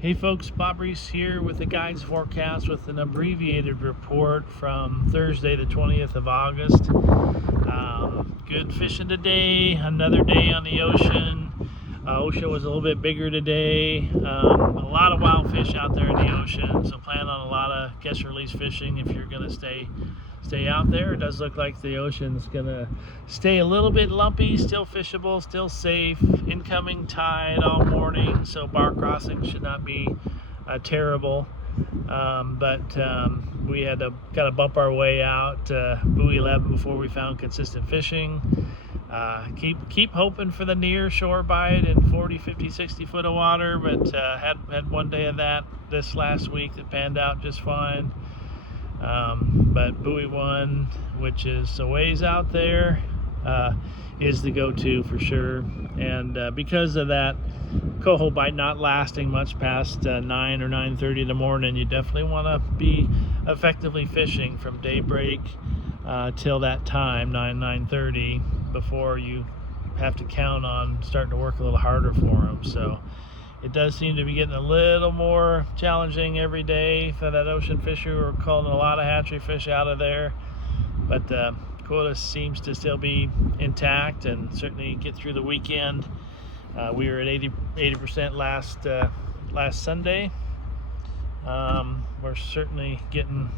Hey folks, Bob Reese here with the guides forecast with an abbreviated report from Thursday the 20th of August. Good fishing today, another day on the ocean. Ocean was a little bit bigger today. A lot of wild fish out there in the ocean, so plan on a lot of catch and release fishing if you're going to stay out there. It does look like the ocean's gonna stay a little bit lumpy, still fishable, still safe. Incoming tide all morning, so bar crossing should not be terrible. But we had to kind of bump our way out buoy 11 before we found consistent fishing. Keep hoping for the near shore bite in 40, 50, 60 foot of water, but had one day of that this last week that panned out just fine. But buoy 1, which is a ways out there, is the go-to for sure. And because of that coho bite not lasting much past 9 or 9:30 in the morning, you definitely want to be effectively fishing from daybreak till that time, 9:30, before you have to count on starting to work a little harder for them. So it does seem to be getting a little more challenging every day for that ocean fisher. We're calling a lot of hatchery fish out of there, but quota seems to still be intact and certainly get through the weekend. We were at 80% last Sunday. We're certainly getting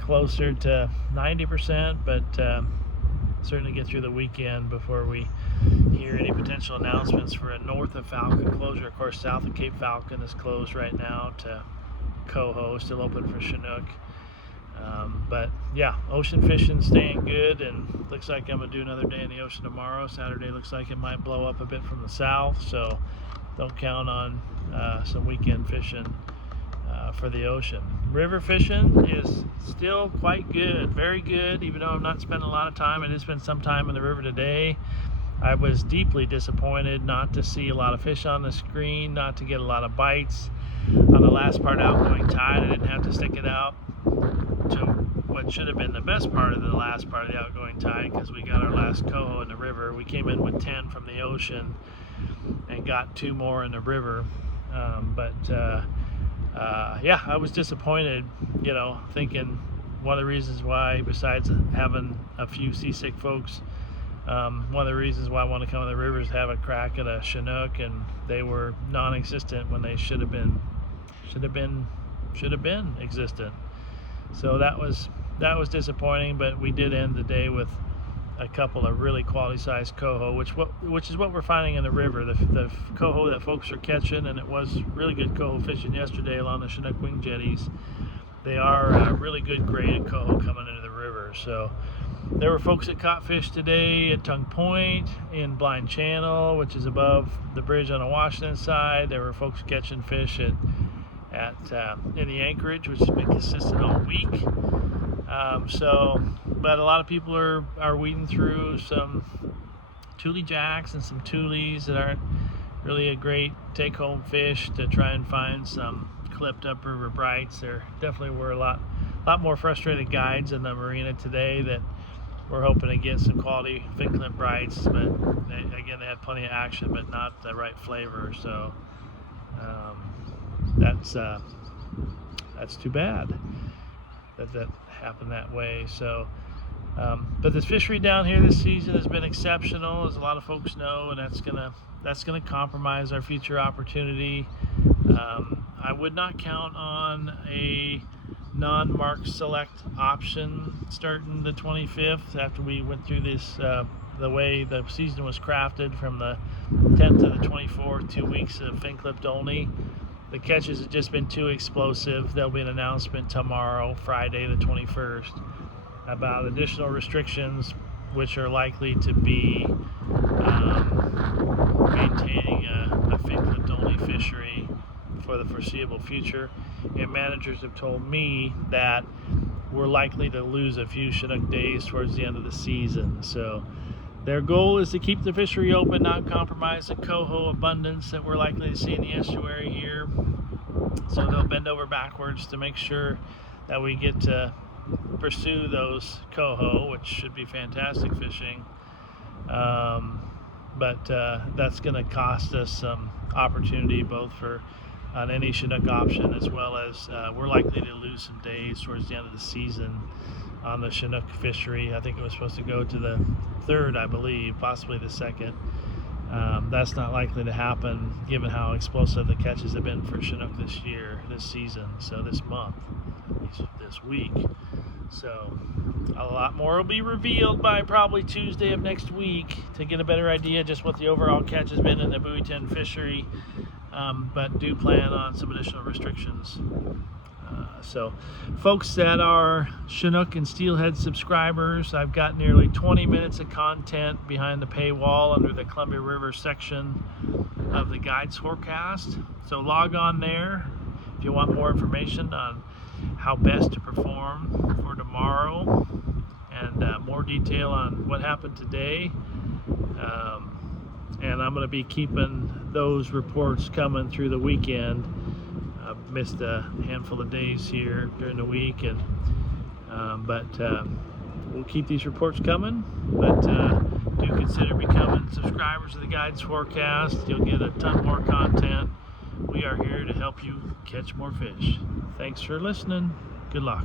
closer to 90%, but certainly get through the weekend before we hear any potential announcements for a north of Falcon closure. Of course, south of Cape Falcon is closed right now to coho, still open for Chinook. But yeah, ocean fishing staying good, and looks like I'm gonna do another day in the ocean tomorrow. Saturday looks like it might blow up a bit from the south, so don't count on some weekend fishing for the ocean. River fishing is still quite good, very good, even though I'm not spending a lot of time. I did spend some time in the river today. I was deeply disappointed not to see a lot of fish on the screen, not to get a lot of bites. On the last part outgoing tide, I didn't have to stick it out to what should have been the best part of the last part of the outgoing tide, because we got our last coho in the river. We came in with 10 from the ocean and got 2 more in the river. Yeah, I was disappointed, thinking one of the reasons why, besides having a few seasick folks, one of the reasons why I want to come to the river is have a crack at a Chinook, and they were non-existent when they should have been existent. So that was disappointing, but we did end the day with a couple of really quality sized coho, which is what we're finding in the river. The coho that folks are catching, and it was really good coho fishing yesterday along the Chinook wing jetties. They are really good graded coho coming into the river. So there were folks that caught fish today at Tongue Point in Blind Channel, which is above the bridge on the Washington side. There were folks catching fish in the anchorage, which has been consistent all week. But a lot of people are weeding through some Thule jacks and some Thules that aren't really a great take-home fish to try and find some clipped upriver brights. There definitely were a lot more frustrated guides in the marina today that were hoping to get some quality fin clip brights, but they had plenty of action, but not the right flavor. So that's too bad that happened that way. So but the fishery down here this season has been exceptional, as a lot of folks know, and that's gonna compromise our future opportunity. I would not count on a non-mark select option starting the 25th after we went through this the way the season was crafted from the 10th to the 24th, 2 weeks of fin clipped only. The catches have just been too explosive. There'll be an announcement tomorrow, Friday the 21st, about additional restrictions, which are likely to be maintaining a fin clipped only fishery for the foreseeable future. And managers have told me that we're likely to lose a few Chinook days towards the end of the season. So their goal is to keep the fishery open, not compromise the coho abundance that we're likely to see in the estuary here. So they'll bend over backwards to make sure that we get to pursue those coho, which should be fantastic fishing. But that's going to cost us some opportunity both for on any Chinook option, as well as we're likely to lose some days towards the end of the season on the Chinook fishery. I think it was supposed to go to the 3rd, I believe, possibly the 2nd. That's not likely to happen given how explosive the catches have been for Chinook this year, this season, so this month, this week. So a lot more will be revealed by probably Tuesday of next week to get a better idea just what the overall catch has been in the Buoy 10 fishery, but do plan on some additional restrictions. So folks that are Chinook and Steelhead subscribers, I've got nearly 20 minutes of content behind the paywall under the Columbia River section of the guide's forecast. So log on there if you want more information on how best to perform for tomorrow, and more detail on what happened today. And I'm going to be keeping those reports coming through the weekend. I've missed a handful of days here during the week, and but we'll keep these reports coming. But do consider becoming subscribers of the Guides Forecast. You'll get a ton more content. We are here to help you catch more fish. Thanks for listening. Good luck.